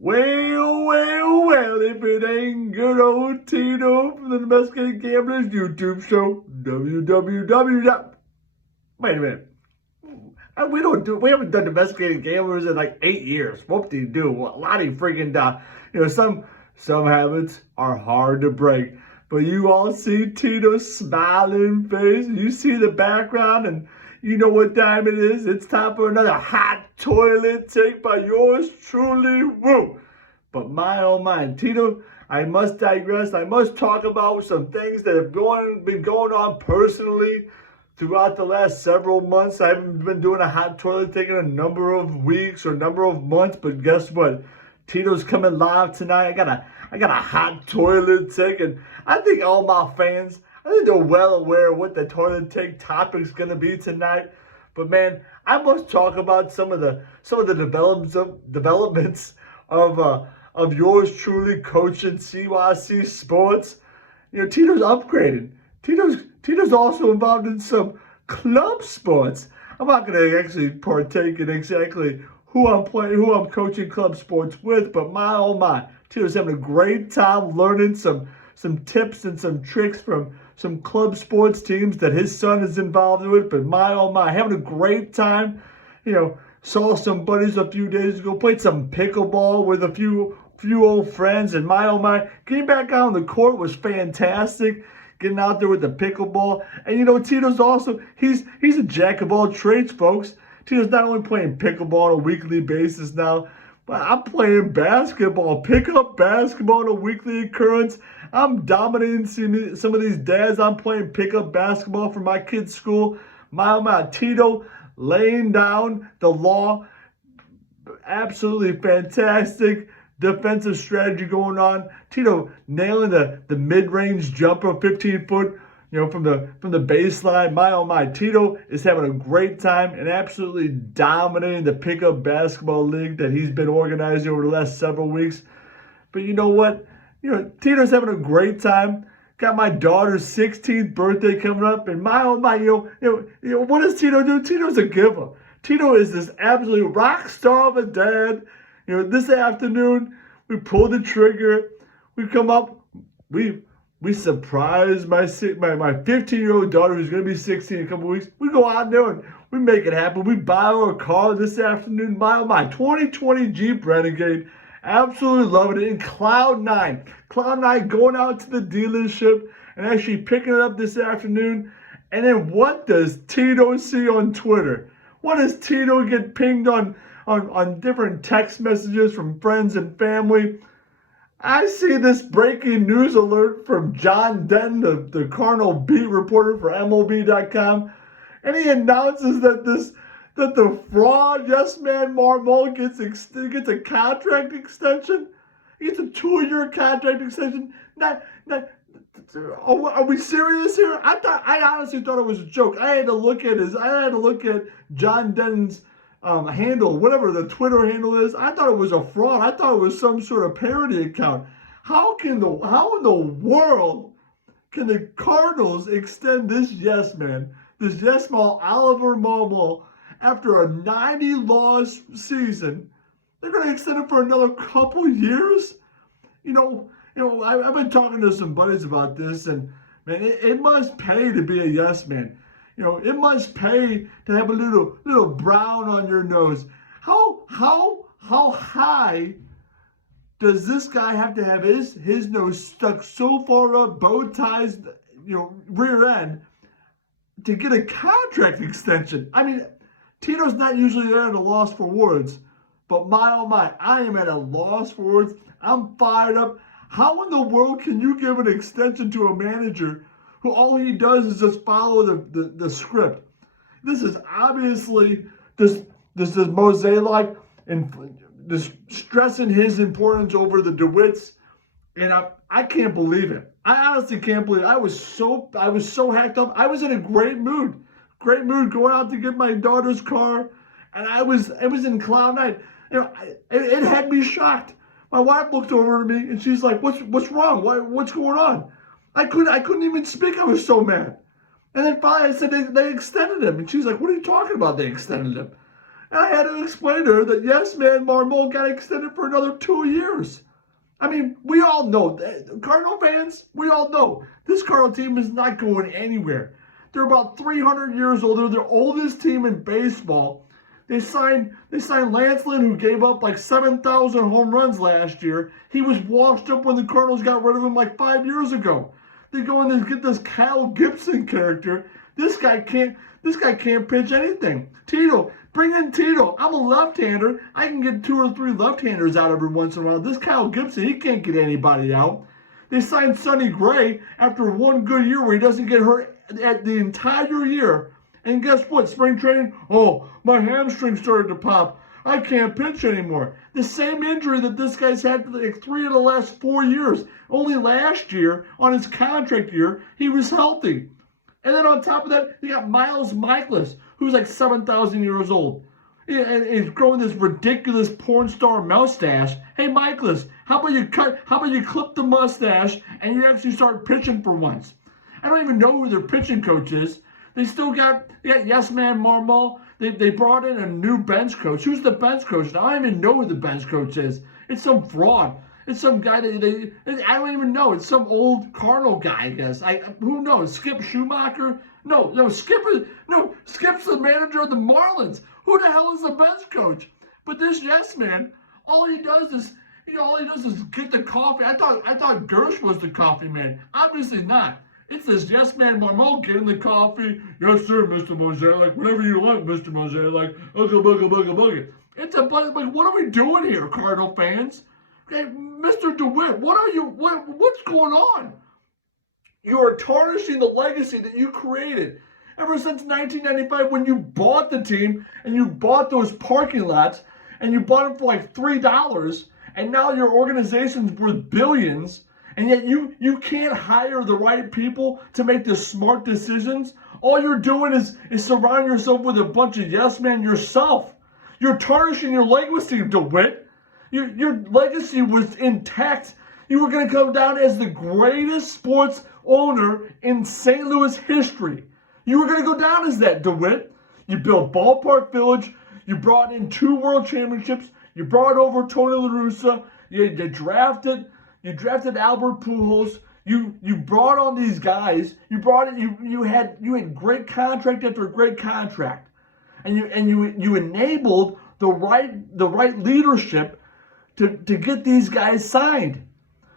Well, if it ain't good old Tito from the Domesticated Gamblers YouTube show, www. Wait a minute. We haven't done Domesticated Gamblers in like 8 years. Whoop-de-doo. A lot of freaking, some habits are hard to break. But you all see Tito's smiling face, and you see the background, and you know what time it is. It's time for another hot toilet take by yours truly, woo. But my oh my, Tito, I must digress. I must talk about some things that have been going on personally throughout the last several months. I haven't been doing a hot toilet take in a number of weeks or a number of months, but guess what? Tito's coming live tonight. I got a hot toilet take, and I think all my fans, I think they're well aware of what the toilet take topic's gonna be tonight. But man, I must talk about some of the developments of yours truly coaching CYC sports. You know, Tito's upgraded. Tito's also involved in some club sports. I'm not going to actually partake in exactly who I'm coaching club sports with, but my oh my, Tito's having a great time learning some tips and some tricks from some club sports teams that his son is involved with. But my oh my, having a great time. You know, saw some buddies a few days ago, played some pickleball with a few old friends, and my oh my, getting back out on the court was fantastic. Getting out there with the pickleball. And you know, Tito's also, he's a jack of all trades, folks. Tito's not only playing pickleball on a weekly basis now, but I'm playing basketball, pickup basketball on a weekly occurrence. I'm dominating some of these dads. I'm playing pickup basketball for my kids' school. My oh my, Tito laying down the law. Absolutely fantastic defensive strategy going on. Tito nailing the mid-range jumper, 15-foot, you know, from the baseline. My oh my, Tito is having a great time and absolutely dominating the pickup basketball league that he's been organizing over the last several weeks. But you know what? You know, Tito's having a great time. Got my daughter's 16th birthday coming up, and my oh my, what does Tito do? Tito's a giver. Tito is this absolute rock star of a dad. You know, this afternoon, we pulled the trigger. We come up, we surprise my 15-year-old daughter who's going to be 16 in a couple weeks. We go out there and we make it happen. We buy her a car this afternoon. My 2020 Jeep Renegade. Absolutely loving it. In Cloud 9. Cloud 9 going out to the dealership and actually picking it up this afternoon. And then what does Tito see on Twitter? What does Tito get pinged on different text messages from friends and family? I see this breaking news alert from John Denton, the Cardinal beat reporter for MLB.com, and he announces that the fraud yes man Marmol gets a contract extension. He gets a 2-year contract extension. Are we serious here? I honestly thought it was a joke. I had to look at John Denton's handle, whatever the Twitter handle is. I thought it was a fraud. I thought it was some sort of parody account. How in the world can the Cardinals extend this yes man Oliver Marmol after a 90-loss season? They're going to extend it for another couple years. I've been talking to some buddies about this, and man, it must pay to be a yes man. You know, it must pay to have a little brown on your nose. How high does this guy have to have his nose stuck so far up, bow ties, rear end, to get a contract extension? I mean, Tito's not usually at a loss for words, but my oh my, I am at a loss for words. I'm fired up. How in the world can you give an extension to a manager who all he does is just follow the script? This is obviously this is mosaic and this stressing his importance over the DeWitts, and I can't believe it. I honestly can't believe it. I was so hacked up. I was in a great mood going out to get my daughter's car, and I was in cloud nine. It had me shocked. My wife looked over at me and she's like, "What's wrong? What's going on?" I couldn't even speak. I was so mad. And then finally I said they extended him. And she's like, "What are you talking about? They extended him." And I had to explain to her that yes, man, Marmol got extended for another 2 years. I mean, we all know, Cardinal fans, we all know this Cardinal team is not going anywhere. They're about 300 years old. They're the oldest team in baseball. They signed Lance Lynn, who gave up like 7,000 home runs last year. He was washed up when the Cardinals got rid of him like 5 years ago. They go in and get this Kyle Gibson character. This guy can't pitch anything. Tito, bring in Tito. I'm a left-hander. I can get 2 or 3 left-handers out every once in a while. This Kyle Gibson, he can't get anybody out. They signed Sonny Gray after one good year where he doesn't get hurt at the entire year. And guess what? Spring training, oh, my hamstring started to pop. I can't pitch anymore. The same injury that this guy's had for like 3 of the last 4 years. Only last year, on his contract year, he was healthy. And then on top of that, you got Miles Michaelis, who's like 7,000 years old. And he's growing this ridiculous porn star mustache. Hey, Michaelis, how about you clip the mustache and you actually start pitching for once? I don't even know who their pitching coach is. They got yes man Marmol. They brought in a new bench coach. Who's the bench coach? Now, I don't even know who the bench coach is. It's some fraud. It's some guy that I don't even know. It's some old Cardinal guy, I guess. Who knows? Skip Schumacher? No, Skip's the manager of the Marlins. Who the hell is the bench coach? But this yes man, all he does is get the coffee. I thought Gersh was the coffee man. Obviously not. It's this yes man Marmol getting the coffee. Yes, sir, Mr. Mosaic. Whatever you like, Mr. Mosaic. Ugga bugga bugga bugga. It's a like, what are we doing here, Cardinal fans? Hey, Mr. DeWitt, what's going on? You are tarnishing the legacy that you created ever since 1995 when you bought the team and you bought those parking lots and you bought them for like $3, and now your organization's worth billions. And yet you can't hire the right people to make the smart decisions. All you're doing is surround yourself with a bunch of yes men yourself. You're tarnishing your legacy, DeWitt. Your legacy was intact. You were going to come down as the greatest sports owner in St. Louis history. You were going to go down as that, DeWitt. You built Ballpark Village. You brought in 2 world championships. You brought over Tony La Russa. You drafted Albert Pujols. You brought on these guys. You had great contract after great contract, and you enabled the right leadership to get these guys signed.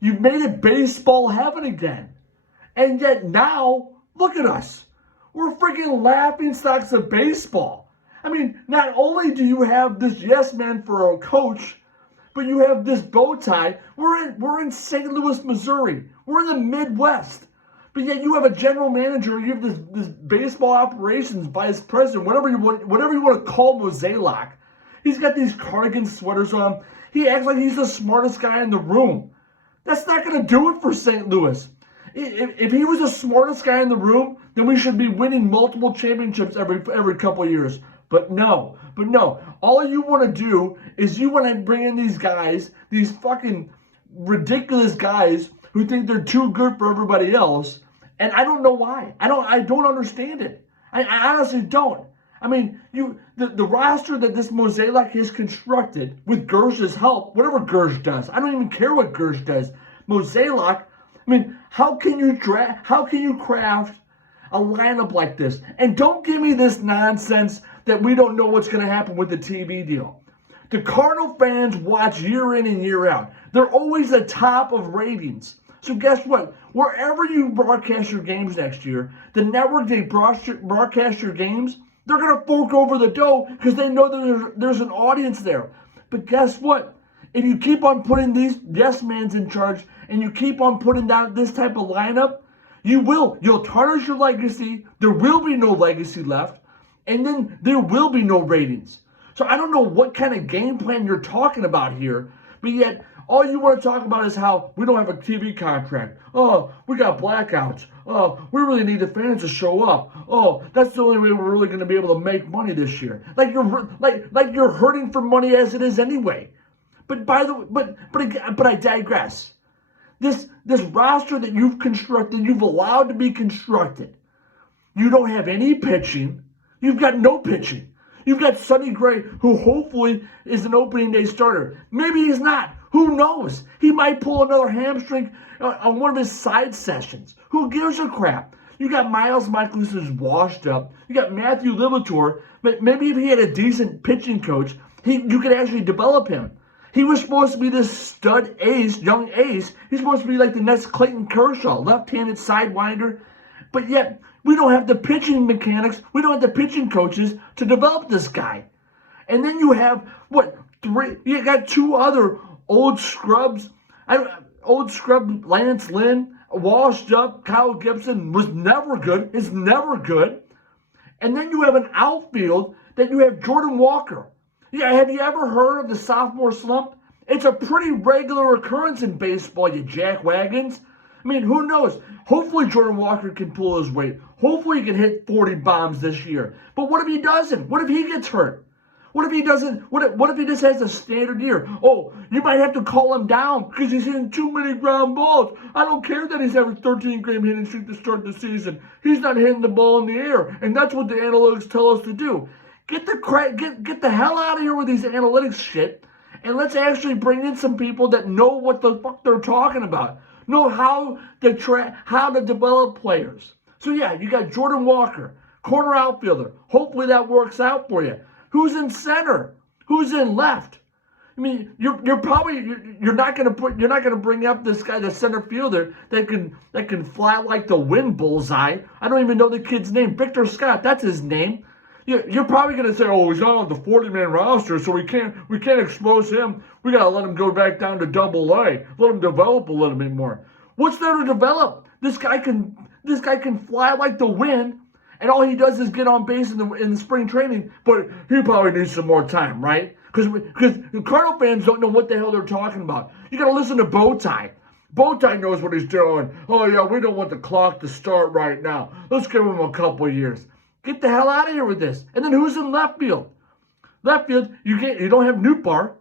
You've made it baseball heaven again, and yet now look at us. We're freaking laughing stocks of baseball. I mean, not only do you have this yes man for a coach, but you have this bow tie. We're in St. Louis, Missouri. We're in the Midwest. But yet you have a general manager. You have this baseball operations vice president, whatever you want to call Mosaic. He's got these cardigan sweaters on. He acts like he's the smartest guy in the room. That's not going to do it for St. Louis. If he was the smartest guy in the room, then we should be winning multiple championships every couple of years. But no. All you want to do is you want to bring in these guys, these fucking ridiculous guys who think they're too good for everybody else. And I don't know why. I don't understand it. I honestly don't. I mean, the roster that this Mosaic has constructed with Gersh's help, whatever Gersh does, I don't even care what Gersh does. Mosaic, I mean, how can you craft a lineup like this? And don't give me this nonsense that we don't know what's going to happen with the TV deal. The Cardinal fans watch year in and year out. They're always the top of ratings. So guess what? Wherever you broadcast your games next year, the network they broadcast your games, they're going to fork over the dough because they know that there's an audience there. But guess what? If you keep on putting these yes mans in charge and you keep on putting down this type of lineup, you'll tarnish your legacy. There will be no legacy left. And then there will be no ratings. So I don't know what kind of game plan you're talking about here, but yet all you want to talk about is how we don't have a TV contract. Oh, we got blackouts. Oh, we really need the fans to show up. Oh, that's the only way we're really going to be able to make money this year. Like you're hurting for money as it is anyway. But I digress. This roster that you've constructed, you've allowed to be constructed. You don't have any pitching. You've got no pitching. You've got Sonny Gray, who hopefully is an opening day starter. Maybe he's not. Who knows? He might pull another hamstring on one of his side sessions. Who gives a crap? You got Miles Michaelis who's washed up. You got Matthew Libator. But maybe if he had a decent pitching coach, you could actually develop him. He was supposed to be this stud ace, young ace. He's supposed to be like the next Clayton Kershaw, left-handed sidewinder. But yet, we don't have the pitching mechanics. We don't have the pitching coaches to develop this guy. And then you have, you got two other old scrubs. Old scrub Lance Lynn, washed up. Kyle Gibson was never good. Is never good. And then you have an outfield that you have Jordan Walker. Yeah, have you ever heard of the sophomore slump? It's a pretty regular occurrence in baseball, you jackwagons. I mean, who knows? Hopefully Jordan Walker can pull his weight. Hopefully he can hit 40 bombs this year. But what if he doesn't? What if he gets hurt? What if he doesn't? What if he just has a standard year? Oh, you might have to call him down because he's hitting too many ground balls. I don't care that he's having 13-game hitting streak to start the season. He's not hitting the ball in the air, and that's what the analytics tell us to do. Get the hell out of here with these analytics shit, and let's actually bring in some people that know what the fuck they're talking about, know how to develop players. So yeah, you got Jordan Walker, corner outfielder. Hopefully that works out for you. Who's in center? Who's in left? I mean, you're not gonna bring up this guy, the center fielder that can fly like the wind, bullseye. I don't even know the kid's name. Victor Scott, that's his name. You're probably gonna say, oh, he's not on the 40-man roster, so we can't expose him. We gotta let him go back down to Double-A. Let him develop a little bit more. What's there to develop? This guy can fly like the wind, and all he does is get on base in the spring training. But he probably needs some more time, right? Because Cardinal fans don't know what the hell they're talking about. You gotta listen to Bowtie. Bowtie knows what he's doing. Oh yeah, we don't want the clock to start right now. Let's give him a couple of years. Get the hell out of here with this. And then who's in left field? Left field, you don't have Nootbaar.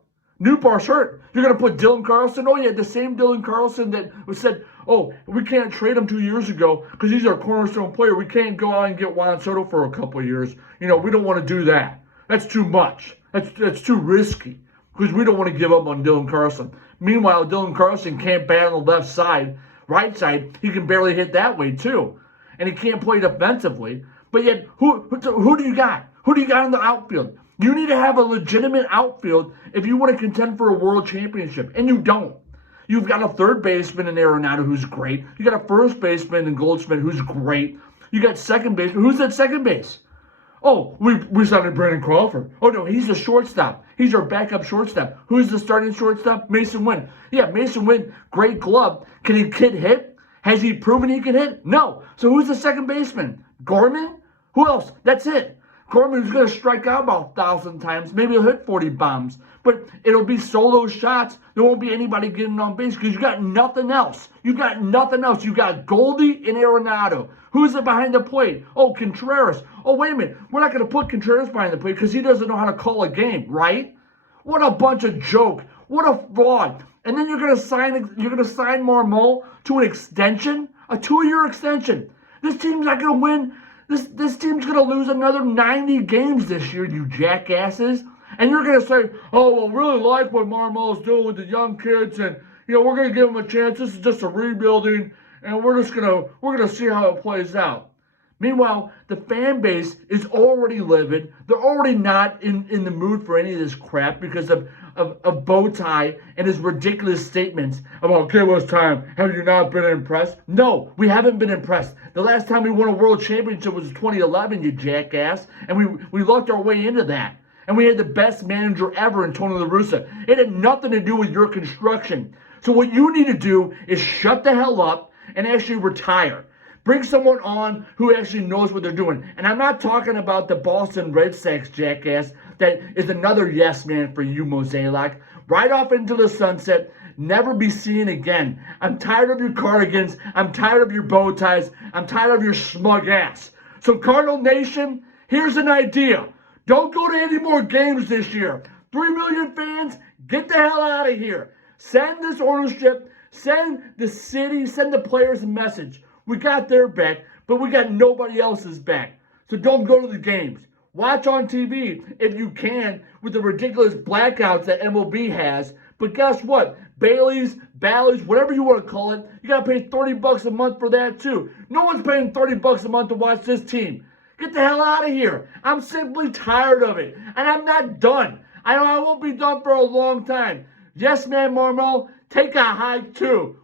Nootbaar's hurt. You're going to put Dylan Carlson. Oh, yeah, the same Dylan Carlson that said, oh, we can't trade him 2 years ago because he's our cornerstone player. We can't go out and get Juan Soto for a couple of years. We don't want to do that. That's too much. That's too risky because we don't want to give up on Dylan Carlson. Meanwhile, Dylan Carlson can't bat on the left side. Right side, he can barely hit that way, too. And he can't play defensively. But yet, who do you got? Who do you got in the outfield? You need to have a legitimate outfield if you want to contend for a world championship, and you don't. You've got a third baseman in Arenado who's great. You got a first baseman in Goldschmidt who's great. You got second baseman. Who's at second base? Oh, we signed Brandon Crawford. Oh, no, he's a shortstop. He's our backup shortstop. Who's the starting shortstop? Mason Wynn. Yeah, Mason Wynn, great glove. Can he hit? Has he proven he can hit? No. So who's the second baseman? Gorman? Who else? That's it. Gorman's going to strike out about 1,000 times. Maybe he'll hit 40 bombs. But it'll be solo shots. There won't be anybody getting on base because you got nothing else. You got nothing else. You got Goldie and Arenado. Who's it behind the plate? Oh, Contreras. Oh, wait a minute. We're not going to put Contreras behind the plate because he doesn't know how to call a game, right? What a bunch of joke. What a fraud. And then you're going to sign Marmol to an extension, a 2-year extension. This team's not going to win. This team's going to lose another 90 games this year, you jackasses. And you're going to say, oh, well, really like what Marmol's doing with the young kids, and we're going to give them a chance. This is just a rebuilding, and we're going to see how it plays out. Meanwhile, the fan base is already livid. They're already not in the mood for any of this crap because of Bowtie and his ridiculous statements about give us time. Have you not been impressed? No, we haven't been impressed. The last time we won a world championship was 2011, you jackass, and we lucked our way into that. And we had the best manager ever in Tony La Russa. It had nothing to do with your construction. So what you need to do is shut the hell up and actually retire. Bring someone on who actually knows what they're doing. And I'm not talking about the Boston Red Sox jackass that is another yes man for you, Mozeliak. Right off into the sunset, never be seen again. I'm tired of your cardigans. I'm tired of your bow ties. I'm tired of your smug ass. So Cardinal Nation, here's an idea. Don't go to any more games this year. 3 million fans, get the hell out of here. Send this ownership, send the city, send the players a message. We got their back, but we got nobody else's back. So don't go to the games. Watch on TV if you can with the ridiculous blackouts that MLB has. But guess what? Bailey's, Bally's, whatever you want to call it, you got to pay $30 a month for that too. No one's paying $30 a month to watch this team. Get the hell out of here. I'm simply tired of it. And I'm not done. I know I won't be done for a long time. Yes, man, Marmol, take a hike too.